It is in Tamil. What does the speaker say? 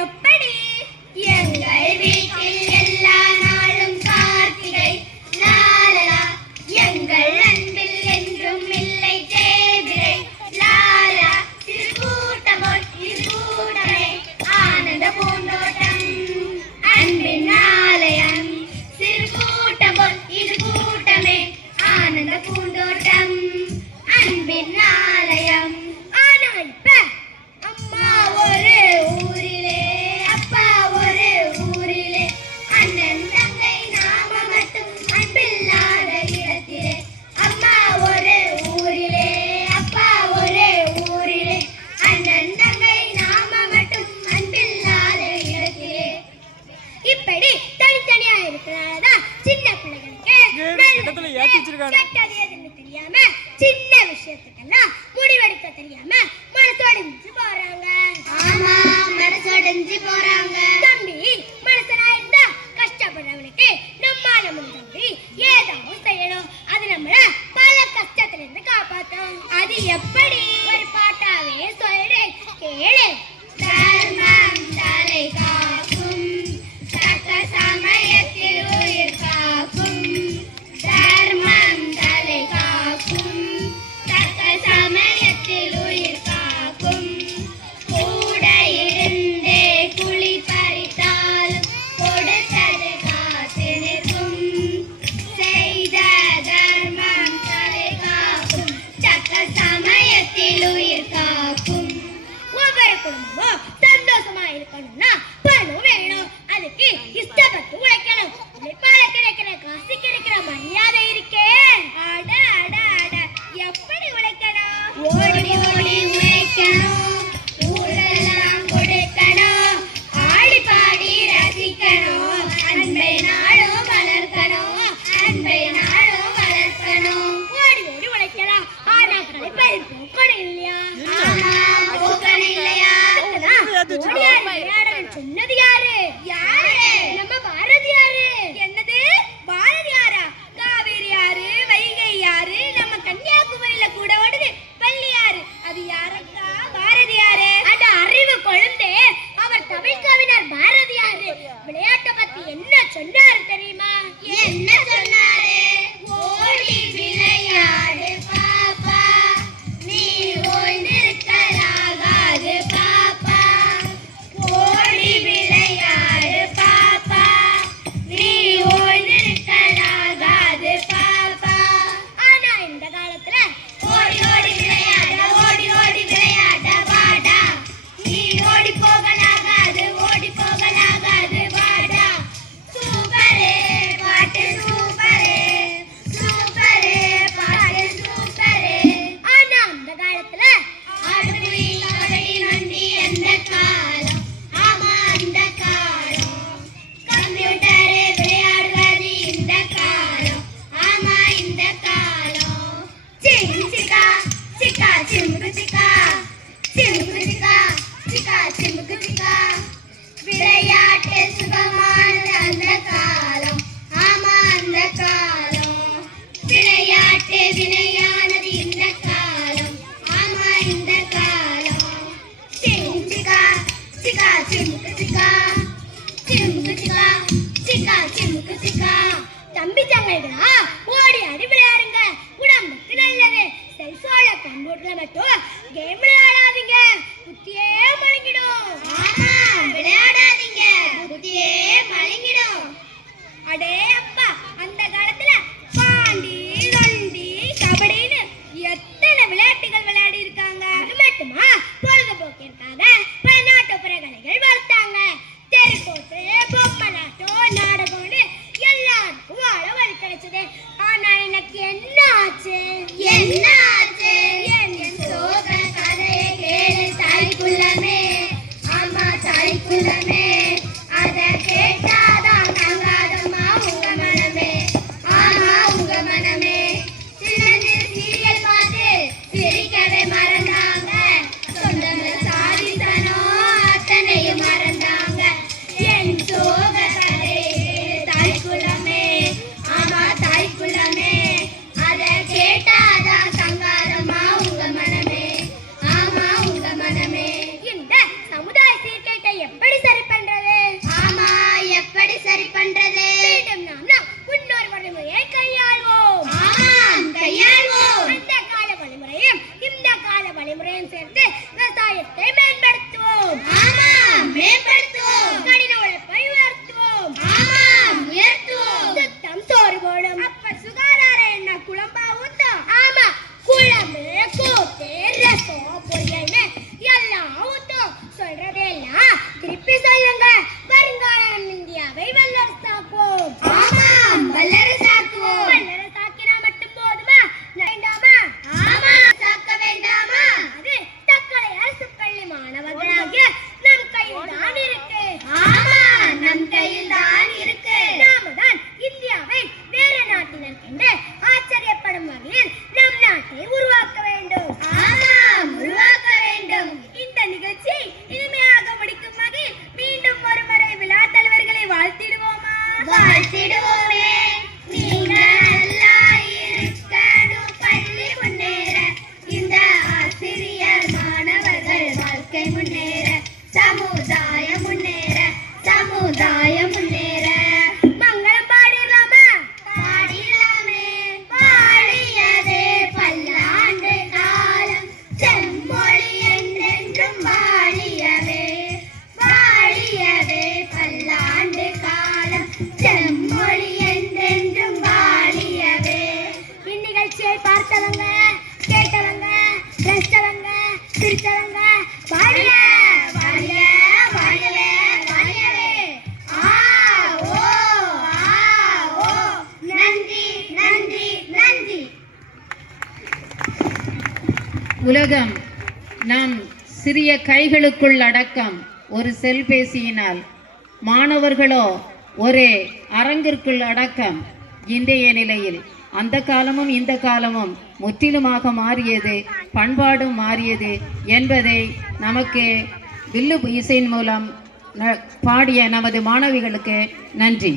எப்படி? எங்கள் வீட்டில் எல்லா நாளும் கார்த்திகை லாலலா, எங்கள் அன்பில் என்றும் இல்லை தேவிரை லாலா. சிறு கூட்டம் போல் இது கூட்டமே ஆனந்த பூந்தோட்டம் அன்பின் ஆலயம். சிறு கூட்டம் போல் இது கூட்டமே ஆனந்த பூந்தோட்டம் அன்பின் ஆலயம். ஆனா இப்ப அம்மா ஒரு ஊரிலே, அப்பா ஒரு ஊரிலே, அண்ணன் தங்கை நாம மட்டும் அன்பில்லாத இடத்திலே. அம்மா ஒரு ஊரிலே, அப்பா ஒரு ஊரிலே, அண்ணன் தங்கை நாம மட்டும் அன்பில்லாத இடத்திலே. இப்படி தனித்தனியா இருக்கிறாதான் சின்ன பிள்ளைகளுக்கு தெரியாம சின்ன விஷயத்துக்கெல்லாம் முடிவெடுக்க தெரியாம மனசொடைஞ்சு போறாங்க. ஆமா, மனசொடைஞ்சு போறாங்க. தம்பி மனசனா இருந்தா கஷ்டப்படுறவனுக்கு நம்மால முடிஞ்சு ஏதாவது செய்யணும். அது நம்மள பல கஷ்டத்துல இருந்து காப்பாத்தும். அது எப்படி? ஒரு பாட்டாவே சொல்றேன் கேளு. தர்மம் தலை காக்கும், தக்க சமயத்தில் உயிர் காக்கும். தர்மம் தலை காக்கும், தக்க சமயத்தில் உயிர் காக்கும். கூட இருந்தே குழி பறித்தாலும் கொடுத்தது காத்து நிற்கும். செய்த தர்மம் தலை காக்கும், தக்க சமயத்தில் உயிர் காக்கும். ஒவ்வொரு குடும்பமும் சந்தோஷமா இருக்கணும்னா பணம் வேணும். அதுக்கு இஷ்டப்பட்டு உழைக்கணும். உழைப்பால கிடைக்கிற காசுக்கு இருக்கிற மரியாதை இருக்கே, அட அட அட. எப்படி உழைக்கணும்? ஓடி ஓடி உழைக்கணும், ஊரெல்லாம் கொடுக்கணும், ஆடி பாடி ரசிக்கணும். அன்பை நாளும் வளர்க்கணும், அன்பை நாளும் வளர்க்கணும். ஓடி ஓடி உழைக்கலாம், ஆனா களைப்பது போக்கணும் இல்லையா? ஆமா, போக்கணும் இல்லையா? சொன்னது யாரு? யாரு? நம்ம பாரதியாரு. என்னது பாரதியாரா? காவேரி யாரு, வைகை யாரு, நம்ம கன்னியாகுமரியில கூட ஓடுது பள்ளியாறு. அது யாரக்கா? பாரதியாரு. அட அறிவு கொழுந்தே, அவர் தமிழ் கவிஞர் பாரதியாரு. விளையாட்டை பத்தி என்ன சொன்னாரு தெரியுமா? என்ன சொன்னாரு? ஓடி விளையாடு பாப்பா, நீ ஓய்ந்திருக்கலாகாது பாப்பா. ஓடி விளையாடு பாப்பா, நீ ஓய்ந்திருக்கலாகாது பாப்பா. ஆனா இந்த காலத்துல ஓடி ஓடி விளையாட, ஓடி ஓடி விளையாட வாடா, நீ ஓடி போகலாகாது, ஓடி போகலாகாது வாடா. சூப்பரே பாட்டு சூப்பரே, சூப்பரே பாட்டு சூப்பரே. ஆனா அந்த காலத்துல ஆடுபுலி கபடி நொண்டி எந்த காலம். ஆமா, அந்த காலம். கம்ப்யூட்டரு விளையாடுவது இந்த காலம். ஆமா, இந்த காலம். சிம் சிக்கா சிக்கா சிமுக்கு சிக்கா, சிமுக்கு சிக்கா சிக்கா சிமுக்கு சிக்கா. விளையாட்டு சுகமானது அந்த காலம். ஆமா, அந்த காலம். விளையாட்டு வினையானது இந்த காலம். ஆமா, இந்த காலம். சிம் சிக்கா சிக்கா சிமுக்கு சிக்கா, சிமுக்கு சிக்கா சிக்கா சிமுக்கு சிக்கா. தம்பி தங்கைகளா, ஓடி ஆடி விளையாடுங்க, உடம்புக்கு நல்லது. செல்போன்ல கம்ப்யூட்டர்ல மட்டும் கேம் விளையாடாதீங்க, புத்தியே மழுங்கிடும். ஆமா, விளையாடாதீங்க, புத்தியே மழுங்கிடும். அடே அப்பா, அந்த காலத்துல பாண்டி நொண்டி கபடின்னு எத்தனை விளையாட்டுகள் விளையாடி இருக்காங்க. அது மட்டுமா, பொழுதுபோக்கிற்காக பல நாட்டுப்புற கலைகள் வளர்த்தாங்க. தெருக்கூத்து, பொம்மலாட்டம், நாடகம்னு எல்லாருக்கும் வாழ வழி கிடைச்சது. ஆனா எனக்கு என்ன ஆச்சு? என்ன ஆச்சு? என் சோக கதையை கேளு தாய்க்குள்ளமே. ஆமா, தாய்க்குள்ளமே. அத கேட்டாதான் தங்காதம்மா உங்க மனமே. ஆமா, உங்க மனமே. சின்ன சீரியல் பார்த்து சிரிக்கவே மறந்தாங்க. சொந்தங்களை சாதி உலகம் நம் சிறிய கைகளுக்குள் அடக்கம் ஒரு செல்பேசியினால், மாணவர்களோ ஒரே அரங்கிற்குள் அடக்கம். இன்றைய நிலையில் அந்த காலமும் இந்த காலமும் முற்றிலுமாக மாறியது, பண்பாடும் மாறியது என்பதை நமக்கு வில்லு இசையின் மூலம் பாடிய நமது மாணவிகளுக்கு நன்றி.